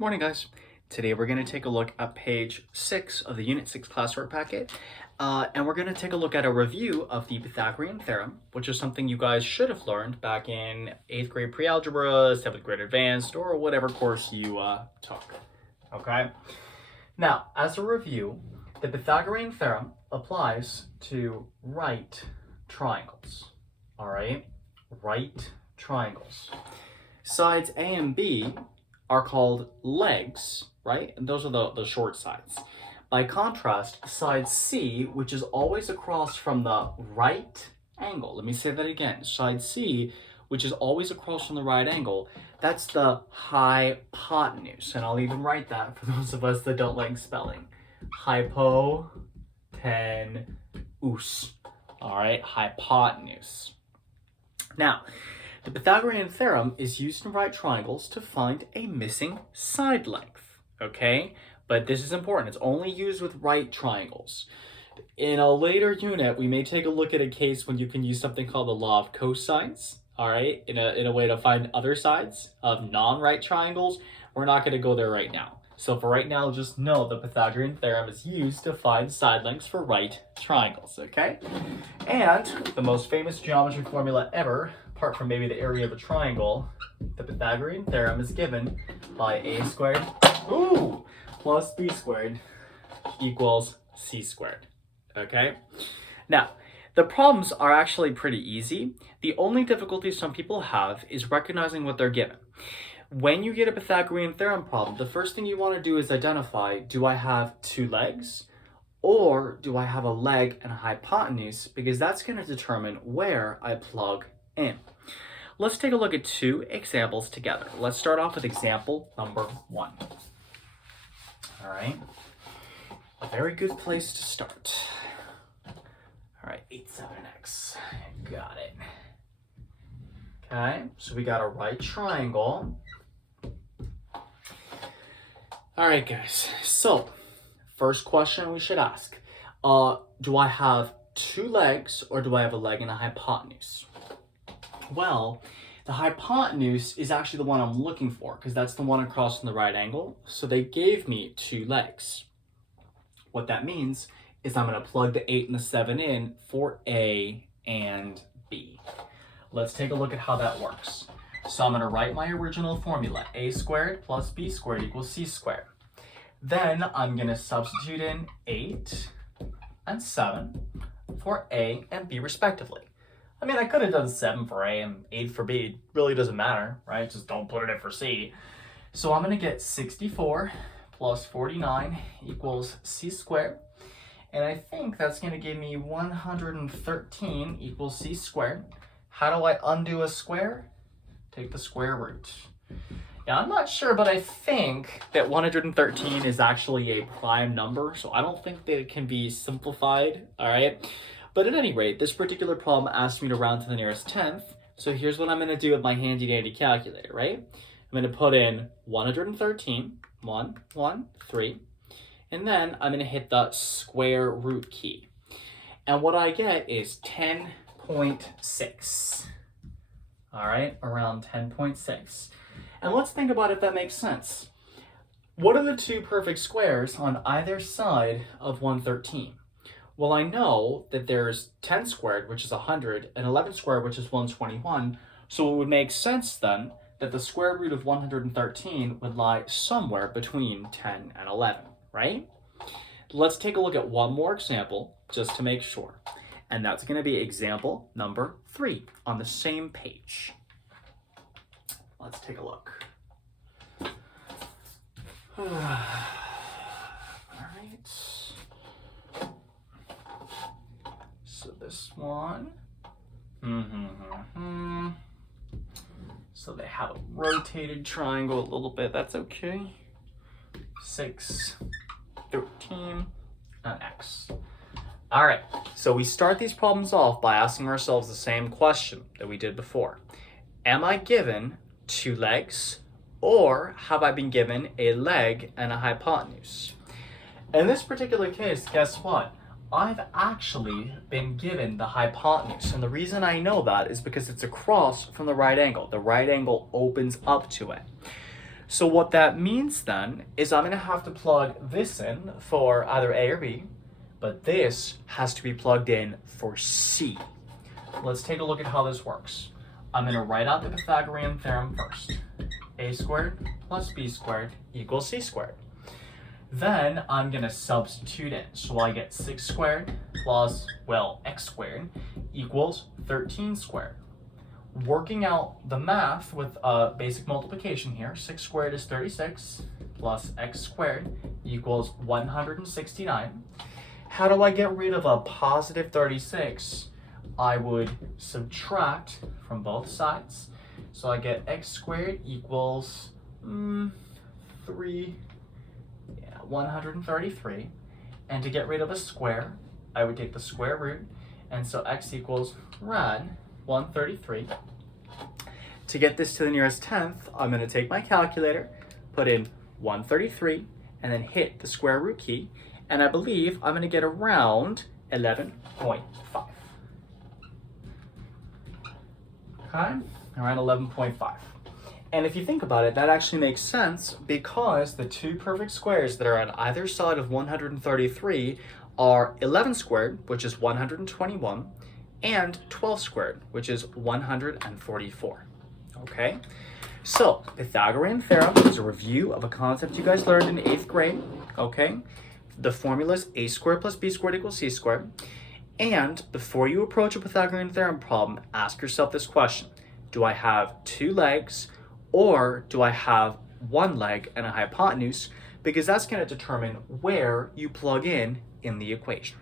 Morning, guys. Today we're going to take a look at page 6 of the Unit 6 classwork packet, and we're going to take a look at a review of the Pythagorean Theorem, which is something you guys should have learned back in 8th grade pre-algebra, 7th grade advanced, or whatever course you took, okay? Now, as a review, the Pythagorean Theorem applies to right triangles, all right? Right triangles. Sides A and B are called legs, right? And those are the short sides. By contrast, side C, which is always across from the right angle, let me say that again, side C, which is always across from the right angle, that's the hypotenuse. And I'll even write that for those of us that don't like spelling. Hypotenuse. All right, hypotenuse. Now, the Pythagorean theorem is used in right triangles to find a missing side length, okay? But this is important. It's only used with right triangles. In a later unit, we may take a look at a case when you can use something called the law of cosines, all right? In a way to find other sides of non-right triangles. We're not going to go there right now. So for right now, just know the Pythagorean theorem is used to find side lengths for right triangles, okay? And the most famous geometry formula ever, apart from maybe the area of a triangle, the Pythagorean theorem is given by a squared plus b squared equals c squared, okay? Now, the problems are actually pretty easy. The only difficulty some people have is recognizing what they're given. When you get a Pythagorean theorem problem, the first thing you want to do is identify, do I have two legs or do I have a leg and a hypotenuse? Because that's going to determine where I plug in. Let's take a look at two examples together. Let's start off with example number 1. All right, a very good place to start. All right, 8, 7x, got it. Okay, so we got a right triangle. All right, guys, so first question we should ask, do I have two legs or do I have a leg and a hypotenuse? Well, the hypotenuse is actually the one I'm looking for because that's the one across from the right angle. So they gave me two legs. What that means is I'm going to plug the 8 and the 7 in for A and B. Let's take a look at how that works. So I'm going to write my original formula, a squared plus b squared equals c squared. Then I'm going to substitute in 8 and 7 for A and B respectively. I mean, I could have done 7 for A and 8 for B. It really doesn't matter, right? Just don't put it in for C. So I'm going to get 64 plus 49 equals c squared. And I think that's going to give me 113 equals c squared. How do I undo a square? Take the square root. Yeah, I'm not sure, but I think that 113 is actually a prime number, so I don't think that it can be simplified, all right? But at any rate, this particular problem asked me to round to the nearest tenth, so here's what I'm going to do with my handy-dandy calculator, right? I'm going to put in 113, 1, 1, 3, and then I'm going to hit the square root key. And what I get is 10.6. All right, around 10.6. And let's think about if that makes sense. What are the two perfect squares on either side of 113? Well, I know that there's 10 squared, which is 100, and 11 squared, which is 121. So it would make sense then that the square root of 113 would lie somewhere between 10 and 11, right? Let's take a look at one more example just to make sure. And that's going to be example number 3 on the same page. Let's take a look. All right. So this one. So they have a rotated triangle a little bit. That's okay. 6, 13, and x. All right, so we start these problems off by asking ourselves the same question that we did before. Am I given two legs or have I been given a leg and a hypotenuse? In this particular case, guess what? I've actually been given the hypotenuse. And the reason I know that is because it's across from the right angle. The right angle opens up to it. So what that means then is I'm going to have to plug this in for either A or B, but this has to be plugged in for C. Let's take a look at how this works. I'm going to write out the Pythagorean Theorem first. A squared plus B squared equals C squared. Then I'm going to substitute in. So I get 6 squared plus, well, x squared equals 13 squared. Working out the math with basic multiplication here, 6 squared is 36 plus x squared equals 169. How do I get rid of a positive 36? I would subtract from both sides. So I get x squared equals 133. And to get rid of a square, I would take the square root. And so x equals rad 133. To get this to the nearest tenth, I'm going to take my calculator, put in 133, and then hit the square root key. And I believe I'm going to get around 11.5. Okay, around 11.5. And if you think about it, that actually makes sense because the two perfect squares that are on either side of 133 are 11 squared, which is 121, and 12 squared, which is 144. Okay, so Pythagorean Theorem is a review of a concept you guys learned in 8th grade. Okay, the formula is a squared plus b squared equals c squared. And before you approach a Pythagorean Theorem problem, ask yourself this question. Do I have 2 legs or do I have 1 leg and a hypotenuse? Because that's going to determine where you plug in the equation.